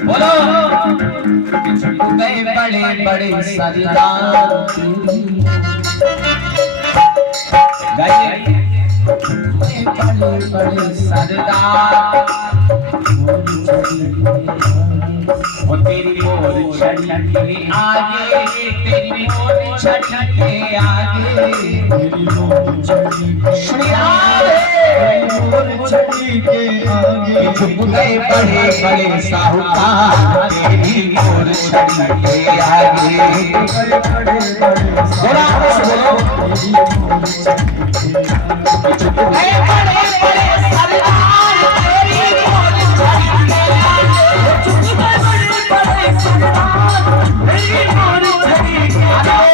बोलो गए बड़े बड़े सरदार गाइए बड़े बड़े सरदार वो तेरी मोर छड़ी के आगे तेरी मोर छड़ी के आगे तेरी मोर छड़ी मोर छड़ी के आगे झुक गए बड़े बड़े साहूकार तेरी मोर छड़ी के आगे बड़े बड़े बोला बोलो झुक गए बड़े बड़े सरदार तेरी मोर छड़ी के आगे झुक गए बड़े बड़े सरदार तेरी मोर छड़ी के आगे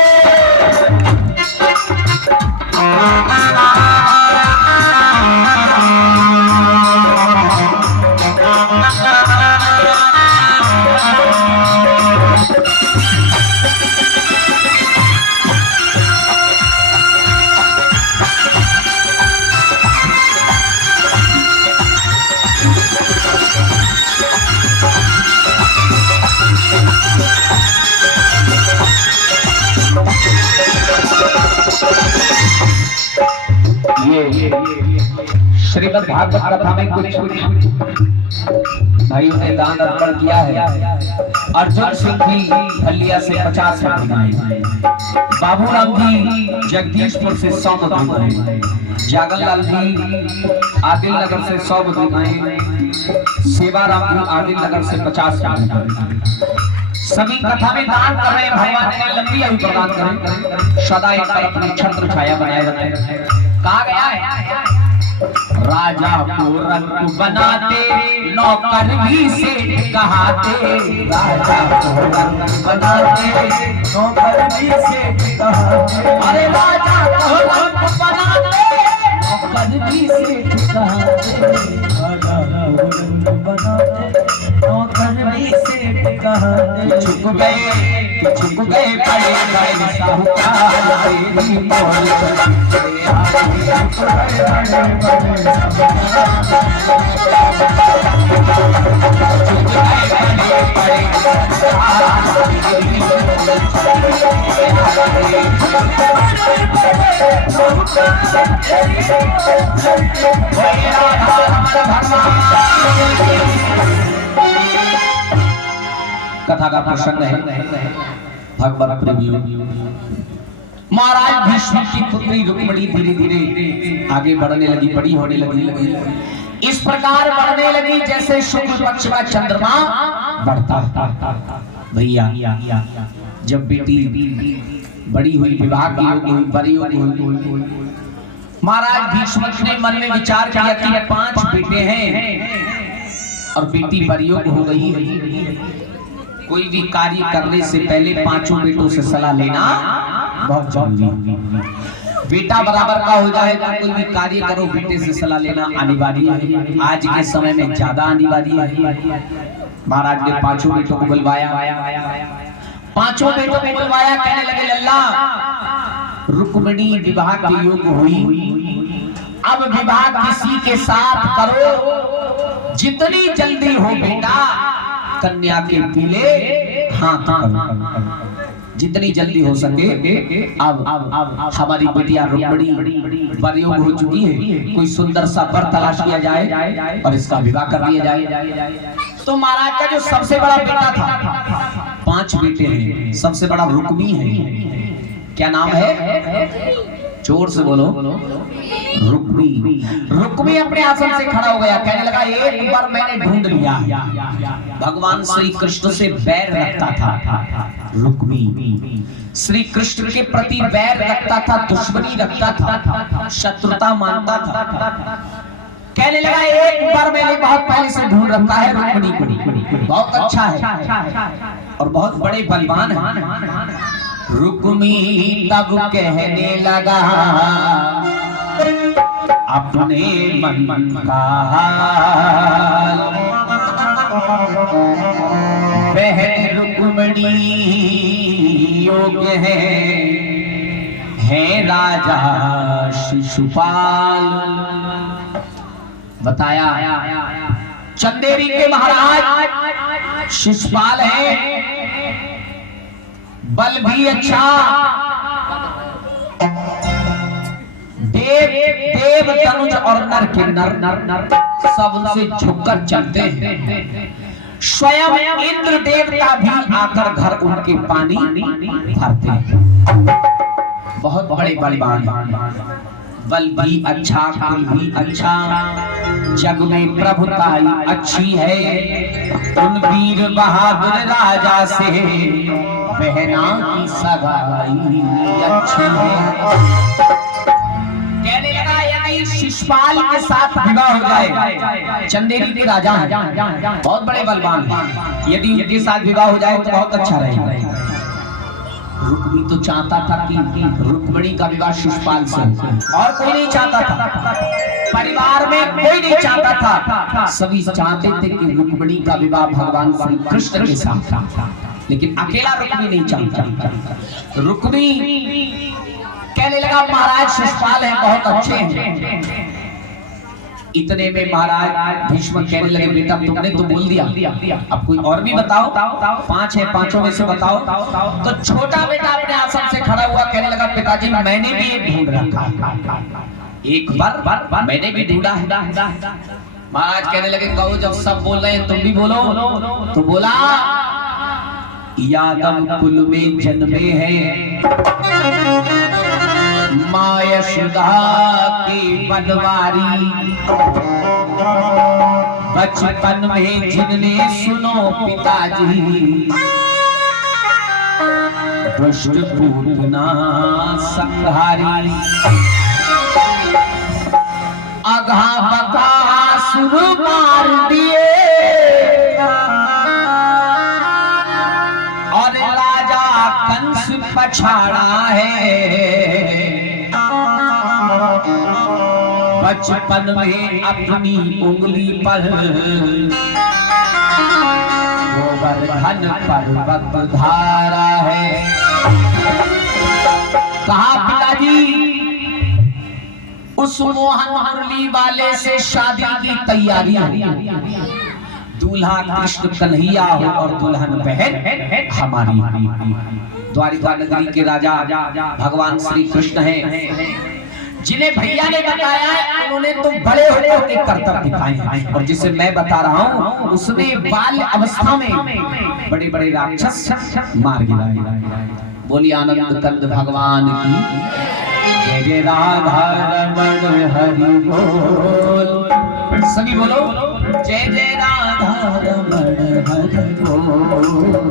श्रीमद् भागवत कथा में कुछ भाइयों ने दान अर्पण किया है। अर्जुन सिंह जी हल्लिया से 50 रुपए, बाबूराम जी जगदीशपुर से 100 रुपए, जागललाल जी आदिल नगर से 100 रुपए, सेवाराम जी आदिल नगर से 50 रुपए। सभी कथा में दान कर रहे हैं। भगवान ने लंबी आयु प्रदान करें, सदा एक अपनी छत्र छाया बनाए रखें। कहा गया है राजा को रंग बनाते नौकर भी सेठ कहाते, राजा को रंग बनाते नौकर भी सेठ कहाते, अरे राजा को रंग बनाते नौकर भी सेठ कहाते, राजा को रंग बनाते नौकर भी सेठ कहाते। झुक गए बड़े बड़े साहूकार तेरी मोर छड़ी के कथा का प्रसंग है भगवत प्रेमियों। महाराज भीष्म की पुत्री रुक्मिणी धीरे धीरे आगे बढ़ने लगी, बड़ी होने लगी। इस प्रकार बढ़ने लगी जैसे शुक्ल पक्ष का चंद्रमा बढ़ता है। भैया जब बेटी बड़ी हुई, विवाह की हुई, बड़ी हुई, महाराज भीष्म ने मन में विचार किया कि 5 बेटे हैं और बेटी बरियों हो गई है। कोई भी कार्य करने से पहले 5 बेटों से सलाह लेना बहुत जरूरी है। बेटा बराबर का हो जाए तो कोई भी कार्य करो बेटे से सलाह लेना अनिवार्य है। आज के समय में ज्यादा अनिवार्य है। महाराज ने 5 बेटों को बुलवाया, 5 बेटों को बुलवाया। कहने लगे लल्ला रुक्मिणी विवाह के योग हुई, अब विवाह किसी के साथ करो, जितनी जल्दी हो बेटा कन्या के पीले हाथ करो, जितनी जल्दी हो सके। अब हमारी बेटिया रुक्मिणी परियोग हो चुकी है, कोई सुंदर सा वर तलाश किया जाए और इसका विवाह कर दिया जाए। तो महाराज का जो सबसे बड़ा बेटा था, 5 बेटे हैं, सबसे बड़ा रुक्मी है। क्या नाम है? जोर से बोलो। रुक्मी अपने आसन से खड़ा हो गया, कहने लगा एक बार मैंने ढूंढ लिया। भगवान श्री कृष्ण से बैर रखता था रुक्मी, श्री कृष्ण के प्रति बैर रखता था, दुश्मनी रखता था, शत्रुता मानता था। कहने लगा एक बार मैंने बहुत पहले से ढूंढ रखा है रुक्मिणी, बहुत अच्छा है और बहुत बड़े बलवान है। रुक्मी तब कहने लगा अपने मन का बहन रुक्मिणी योग्य है राजा शिशुपाल। बताया चंदेरी के महाराज शिशुपाल है, बल भी अच्छा, देव तनुज और नर के नर सब उनसे झुककर चलते हैं। स्वयं इंद्र देवता भी आकर घर उनके पानी भरते हैं। बहुत बड़े बलवान, बल भी अच्छा, कुल भी अच्छा, जग में प्रभुताई अच्छी है। उन वीर बहादुर राजा से बहना की सगाई अच्छी है। कहने लगा यदि शिशुपाल के साथ विवाह हो जाए, चंदेरी के राजा हैं, बहुत बड़े बलवान, यदि उनके साथ विवाह हो जाए तो बहुत अच्छा रहेगा। रुक्मी तो चाहता था कि रुक्मिणी का विवाह शिशुपाल से, और कोई नहीं चाहता था, परिवार में कोई नहीं चाहता था, सभी चाहते थे कि रुक्मिणी का विवाह भगवान श्री कृष्ण के साथ, लेकिन अकेला रुक्मी नहीं चाहता। रुक्मी कहने लगा महाराज शिशुपाल हैं, बहुत अच्छे हैं। इतने में महाराज भीष्म कहने लगे बेटा तुमने तो बोल दिया, अब कोई और भी बताओ, 5 है, 5 में से बताओ। तो छोटा बेटा अपने आसन से खड़ा हुआ कहने लगा पिताजी मैंने भी एक ढूंढ रखा, एक बार मैंने भी ढूंढा है। महाराज कहने लगे कहो जब सब बोल रहे हैं तुम भी बोलो। तो बोला यादव कुल में जन्मे हैं माँ यशोदा की बनवारी, बचपन में जिनने सुनो पिताजी दुष्ट पूतना संहारी, अघा बकासुर मार दिए और राजा कंस पछाड़ा है। बचपन में अपनी उंगली पर गोवर्धन पर्वत धारा है। कहा पिताजी उस मोहन मुरली वाले से शादी की तैयारी, दूल्हा कृष्ण कन्हैया हो और दुल्हन बहन हमारी। द्वारिका नगरी के राजा भगवान श्री कृष्ण हैं, जिन्हें भैया ने बताया है उन्होंने तो बड़े होकर के कर्तव्य दिखाए हैं, और जिसे मैं बता रहा हूँ उसने बाल्य अवस्था में बड़े बड़े राक्षस मार गिराए। बोली आनंद कंद भगवान की जय जय राधा रमण हरि बोल। सभी बोलो जय जय राधा रमण हरि बोल।